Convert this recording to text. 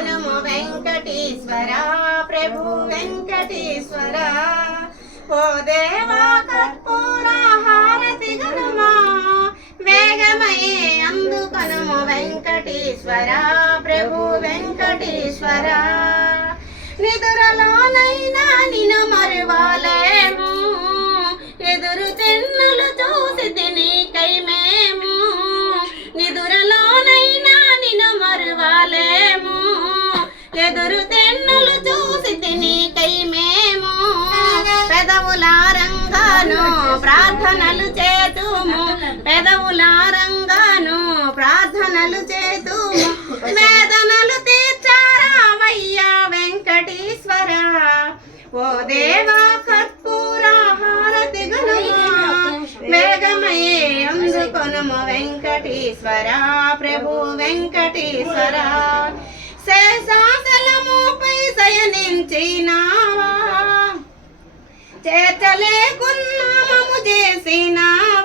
అందుకొనుము వెంకటేశ్వర ప్రభు వెంకటేశ్వర ఓ దేవా కర్పూర హారతి గణమా వేగమయే అందుకొనుము వెంకటేశ్వర ప్రభు వెంకటేశ్వర నిదురలోనైనా నిన్ను మరువాలేము ఎదురు తెన్నులు చూసి తినికై మేము నిదురలోనైనా నిన్ను మరువాలేము ఎదురు తెన్నులు చూసి తినికై మేము పెదవులారంగాను ప్రార్థనలు చేతుము పెదవులారంగాను ప్రార్థనలు చేతుము వేదనలు తీర్చారావయ్యా వెంకటేశ్వర ఓ దేవా కర్పూర హారతి గణమా వేగమయే అందుకొనుము వెంకటేశ్వర ప్రభు వెంకటేశ్వర శేషాచలముపై శయనించినావా చేర్చలేకున్నామము చేసినావా